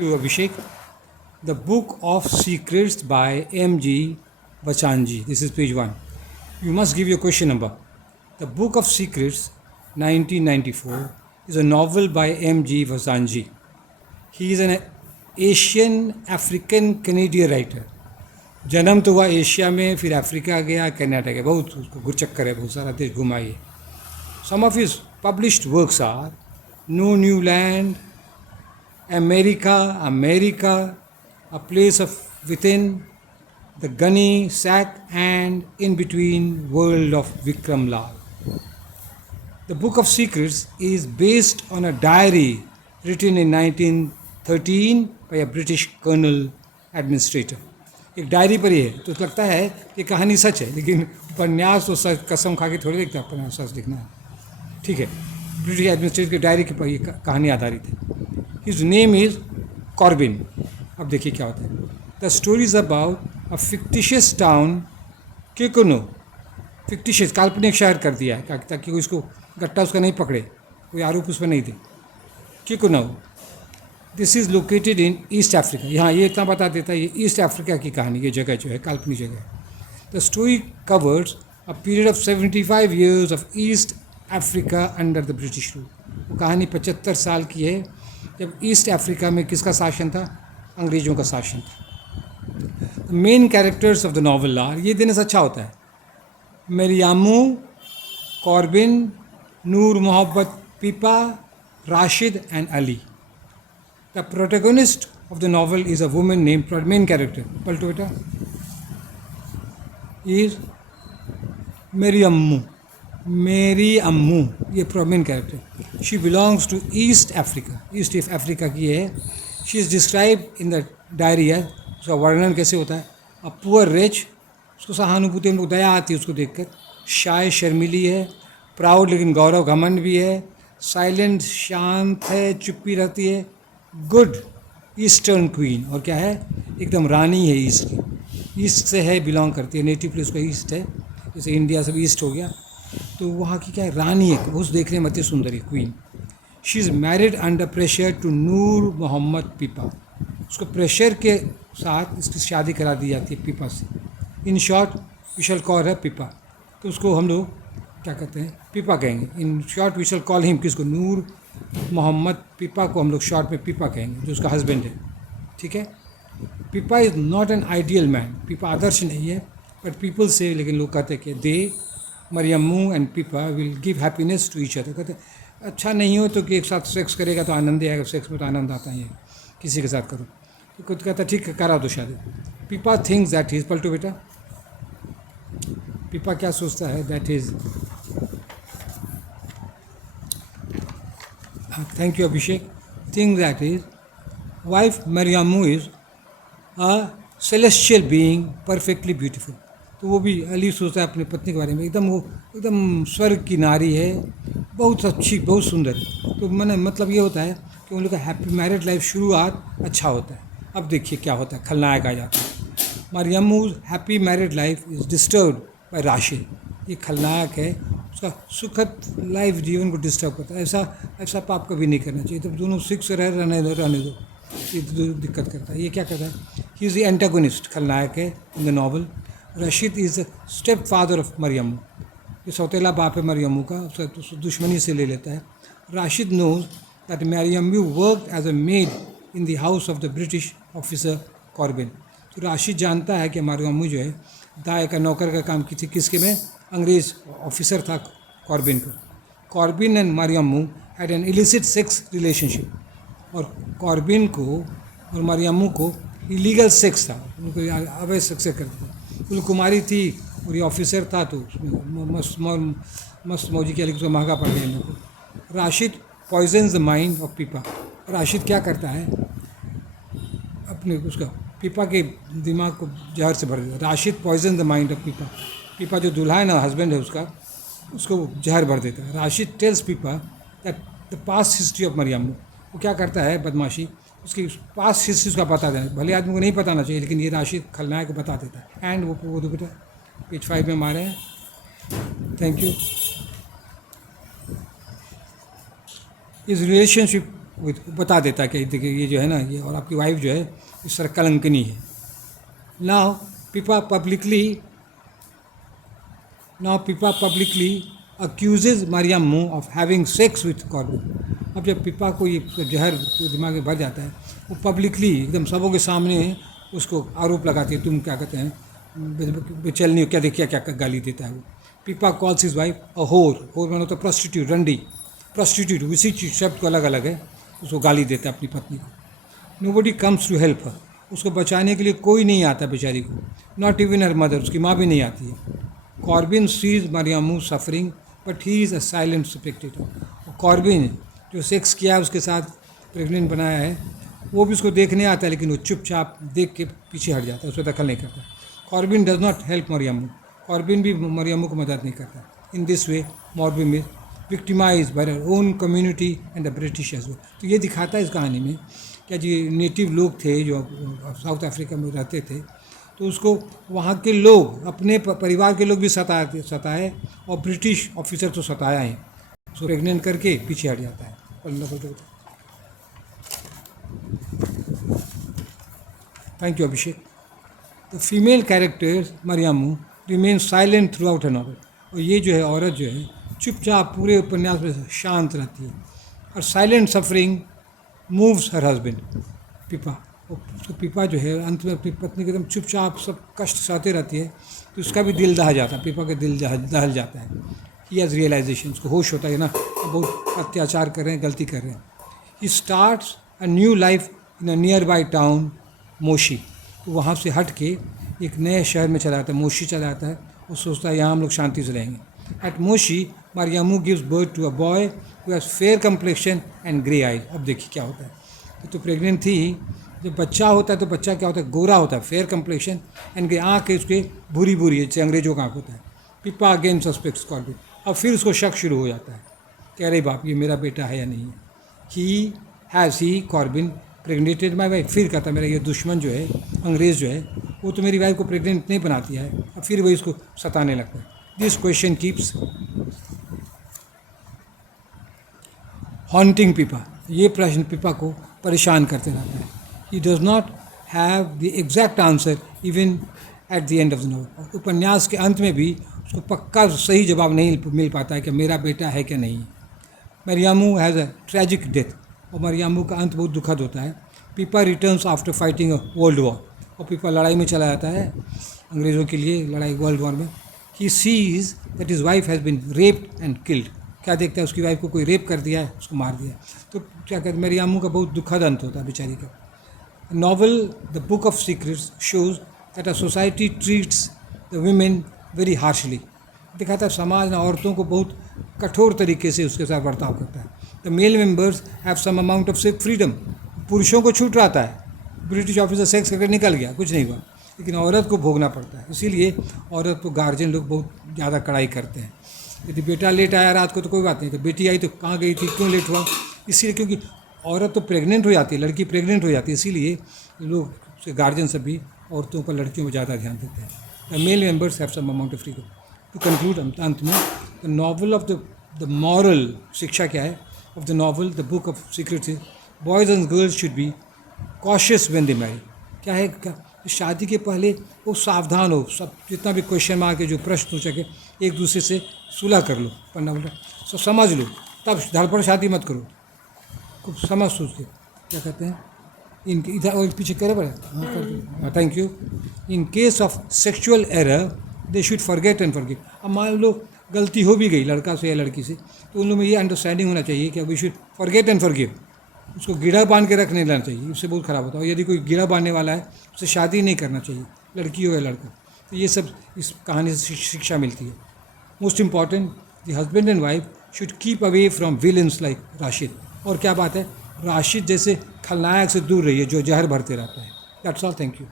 You, Abhishek. The Book of Secrets by M.G. Vachanji. This is page 1. You must give your question number. The Book of Secrets, 1994, is a novel by M.G. Vachanji. He is an Asian African Canadian writer. जन्म तो हुआ Asia में, फिर Africa गया, Canada गया, बहुत उसको गुरचक्कर है, बहुत सारा देश घुमाई है. Some of his published works are No New Land, America, A Place of Within, The Gunny Sack, and In Between World of Vikram Lal. The Book of Secrets is based on a diary written in 1913 by a British colonial administrator. एक diary पर ही है, तो लगता है कि कहानी सच है, लेकिन उपन्यास तो सच कसम खा के थोड़ी लिखता है, उपन्यास सच लिखना है. ठीक है, ब्रिटिश एडमिनिस्ट्रेटर की डायरी के पर ये कहानी आधारित है. His name is Corbin. अब देखिए क्या होता है. The story is about a fictitious town Kikono. Fictitious काल्पनिक शहर कर दिया है ताकि कोई इसको गट्टा उसका नहीं पकड़े, कोई आरोप उस पर नहीं दे. Kikono, this is located in East Africa. यहाँ ये इतना बता देता है, ये ईस्ट अफ्रीका की कहानी, ये जगह जो है काल्पनिक जगह है. The story covers a period of 75 years of east Africa under the British rule. वो कहानी 75 साल की है जब ईस्ट अफ्रीका में किसका शासन था? अंग्रेज़ों का शासन था. The main characters of the novel are, ये दिन अच्छा होता है, मरियामू, कॉर्बिन, नूर मोहब्बत पीपा, Rashid and Ali. The protagonist of the novel is a woman named, main character, पलटो बेटा, is मेरी अम्मू, ये main character. She belongs to East Africa, east Africa की है. She is described in the diary है, उसका वर्णन कैसे होता है. A poor rich, उसको सहानुभूति, हमको दया आती है उसको देखकर. शाय शर्मीली है, प्राउड लेकिन गौरव घमंड भी है, साइलेंट शांत है, चुप्पी रहती है. गुड ईस्टर्न क्वीन, और क्या है, एकदम रानी है ईस्ट की, ईस्ट से है, बिलोंग करती है, नेटिव प्लेस का ईस्ट है, जैसे इंडिया सब ईस्ट हो गया, तो वहाँ की क्या है, रानी है, बहुत देखने में अति सुंदर है, queen. She is married under pressure to Noor Mohammad Pipa. उसको प्रेशर के साथ इसकी शादी करा दी जाती है पीपा से. In short we shall call है पीपा, तो उसको हम लोग क्या कहते हैं, पीपा कहेंगे. In short we shall call him, किसको, नूर मोहम्मद पीपा को हम लोग शॉर्ट में पीपा कहेंगे, जो उसका हस्बैंड है. ठीक है. पीपा is not an ideal man. पीपा आदर्श नहीं है, बट पीपल से, लेकिन लोग कहते हैं कि they, Mariamu and Pipa will give happiness to each other. कहते अच्छा नहीं हो तो कि एक साथ सेक्स करेगा तो आनंद आएगा, सेक्स में तो आनंद आता ही है, किसी के साथ करो. तो खुद कहता ठीक है, करा दो शादी. पीपा थिंक्स दैट इज़, पलटो बेटा, पीपा क्या सोचता है, that is, thank you Abhishek, think that is wife Mariamu is a celestial being, perfectly beautiful. तो वो भी अली सोचता है अपनी पत्नी के बारे में, एकदम स्वर्ग की नारी है, बहुत अच्छी, बहुत सुंदर है. तो मैंने मतलब ये होता है कि उन लोग का हैप्पी मैरिड लाइफ शुरुआत अच्छा होता है. अब देखिए क्या होता है, खलनायक आ जाता है. Mariamu's happy married life is disturbed by Rashid. ये खलनायक है, उसका सुखद लाइफ जीवन को डिस्टर्ब करता है. ऐसा पाप कभी नहीं करना चाहिए. तो दोनों सिक्स रहने दो, ये दिक्कत करता है. ये क्या करता है, ही इज़ द एंटागोनिस्ट, खलनायक है in the novel. Rashid is the step father of Mariamu, ये सौतेला बाप है मरियम्मू का, उसका दुश्मनी से ले लेता है. Rashid knows that Mariamu work as a maid in the house of the British officer Corbin. तो राशिद जानता है कि मरियम्मू जो है दाए का नौकर का काम की थी, किसके में, अंग्रेज़ ऑफिसर था कॉर्बिन को. Corbin and Mariamu had an illicit sex relationship, और कॉर्बिन को और मरियम्मू को इलीगल सेक्स था, उनको अवैध सेक्स करते थे. वो कुमारी थी और ये ऑफिसर था, तो मस्त मौजी के लिए उसको महंगा पड़ गया इन लोगों को. Rashid poisons the mind of Pipa. Rashid क्या करता है, अपने उसका पीपा के दिमाग को जहर से भर देता. Rashid poison the mind of Pipa. Pipa जो दूल्हा है ना, हस्बैंड है उसका, उसको जहर भर देता है. Rashid tells Pipa that the past history of Mariamu. वो क्या करता है, बदमाशी, उसकी पास्ट हिस्ट्री उसका बता देना. भले आदमी को नहीं बताना चाहिए, लेकिन ये राशिद खलनायक को बता देता है. एंड वो दो बेटा पेज 5 में मारे हैं. Thank you. His relationship वो बता देता है कि देखिए ये जो है ना ये, और आपकी वाइफ जो है इस तरह कलंकनी है. Now Pippa publicly accuses Mariammu of having sex with Corbin. अब जब पिपा को ये जहर दिमाग में भर जाता है, वो पब्लिकली एकदम सबों के सामने उसको आरोप लगाती है, तुम क्या कहते हैं बेचैनी हो, क्या देखिए क्या गाली देता है वो. पिपा कॉल्स हिज वाइफ अ होर मानो तो प्रोस्टिट्यूट, रंडी, प्रोस्टिट्यूट, उसी चीज शब्द को अलग अलग है, उसको गाली देता है अपनी पत्नी को. Nobody comes to help her, उसको बचाने के लिए कोई नहीं आता बेचारी को, नॉट इवन हर मदर, उसकी माँ भी नहीं आती है. Corbin sees Mariamu suffering but he is a silent spectator. Corbin जो सेक्स किया है उसके साथ प्रेग्नेंट बनाया है, वो भी उसको देखने आता है, लेकिन वो चुपचाप देख के पीछे हट जाता है, उसको दखल नहीं करता. Corbin does not help Mariamu, Corbin भी मारियामू को मदद नहीं करता. In this way Morbin is victimise by her own community and the British as well. तो ये दिखाता है इस कहानी में क्या जी नेटिव लोग थे जो साउथ अफ्रीका में रहते थे, तो उसको वहाँ के लोग अपने परिवार के लोग भी सताए और ब्रिटिश ऑफिसर तो सताया ही, उसको प्रेग्नेंट करके पीछे हट जाता है. Thank you Abhishek. The female characters Mariamu remain silent throughout a novel. और ये जो है औरत जो है चुपचाप पूरे उपन्यास में शांत रहती है. और silent suffering moves her husband Pippa. तो पिपा जो है अंत में अपनी पत्नी के एकदम चुपचाप सब कष्ट सहते रहती है, तो उसका भी दिल दहल जाता है, पिपा का दिल दहल जाता है. ही हैज़ रियलाइजेशन, उसको होश होता है ना बहुत अत्याचार कर रहे हैं, गलती कर रहे हैं. He starts a new life in a nearby town Moshi. तो वहाँ से हट के एक नए शहर में चला जाता है, मोशी चला जाता है. वो सोचता है यहाँ हम लोग शांति से रहेंगे. At Moshi Mariamu gives birth to a boy who has fair complexion and grey eyes. अब देखिए क्या होता है, तो प्रेग्नेंट थी, जब बच्चा होता है तो बच्चा क्या होता है, गोरा होता है, फेयर कम्प्लेक्शन एंड आँख उसके भूरी भूरी है, जैसे अंग्रेजों का आँख होता है. Pippa again suspects Corbin. और फिर उसको शक शुरू हो जाता है, कह रहे बाप ये मेरा बेटा है या नहीं है. ही कॉर्बिन प्रेग्नेटेड माई वाइफ. फिर कहता है मेरा ये दुश्मन जो है अंग्रेज़ जो है वो तो मेरी वाइफ को प्रेग्नेंट नहीं बनाती है. और फिर वही इसको सताने लगता है. This question keeps haunting Pippa. ये प्रश्न पिपा को परेशान करते रहता है. He does not have the exact answer even at the end of the novel. उपन्यास के अंत में भी उसको पक्का सही जवाब नहीं मिल पाता है कि मेरा बेटा है क्या नहीं. मरियामू हैज़ अ ट्रेजिक डेथ. और मरियामू का अंत बहुत दुखद होता है. Pippa returns after fighting a world war. और पिपा लड़ाई में चला जाता है अंग्रेज़ों के लिए, लड़ाई वर्ल्ड वॉर में. He sees that his wife has been raped and killed. क्या देखता है उसकी वाइफ को कोई रेप कर दिया है, उसको मार दिया. तो क्या कहते हैं मरियामू का बहुत दुखद अंत होता है बेचारी का. Novel The Book of Secrets shows that a society treats the women very harshly. दिखाता है समाज ना औरतों को बहुत कठोर तरीके से उसके साथ बर्ताव करता है. The male members have some amount of freedom. पुरुषों को छूट रहता है, ब्रिटिश ऑफिसर सेक्स करके निकल गया, कुछ नहीं हुआ, लेकिन औरत को भोगना पड़ता है. इसीलिए औरत को गार्जियन लोग बहुत ज़्यादा कड़ाई करते हैं. यदि बेटा लेट आया रात को तो कोई बात नहीं, तो बेटी आई तो कहाँ गई थी, क्यों लेट हुआ, इसीलिए क्योंकि औरत तो प्रेग्नेंट हो जाती है, लड़की प्रेग्नेंट हो जाती है, इसीलिए लोग गार्जियन सब भी औरतों पर लड़कियों पर ज़्यादा ध्यान देते हैं. The male members have some amount of freedom. To conclude अंत में the novel of the moral शिक्षा क्या है of the novel the book of secrets is boys and girls should be cautious when they marry. क्या है शादी के पहले वो सावधान हो, सब जितना भी क्वेश्चन मार के जो प्रश्न पूछ सके एक दूसरे से सुलह कर लो, पन्ना बोला समझ लो, तब धड़पड़ शादी मत करो, खूब समझ सोच के. क्या कहते हैं इनके इधर और पीछे करे पड़े. Thank you. In case of sexual error they should forget and forgive. अब मान लो गलती हो भी गई लड़का से या लड़की से, तो उन लोगों में ये अंडरस्टैंडिंग होना चाहिए कि we should forget and forgive. उसको गिड़ा बांध के रख नहीं लेना चाहिए, उससे बहुत ख़राब होता है. और यदि कोई गिड़ा बांधने वाला है उससे शादी नहीं करना चाहिए, लड़की हो या लड़का. तो ये सब इस कहानी से शिक्षा मिलती है. Most important the husband and wife should keep away from villains like Rashid. और क्या बात है, राशिद जैसे खलनायक से दूर रहिए जो जहर भरते रहता है. That's all. Thank you.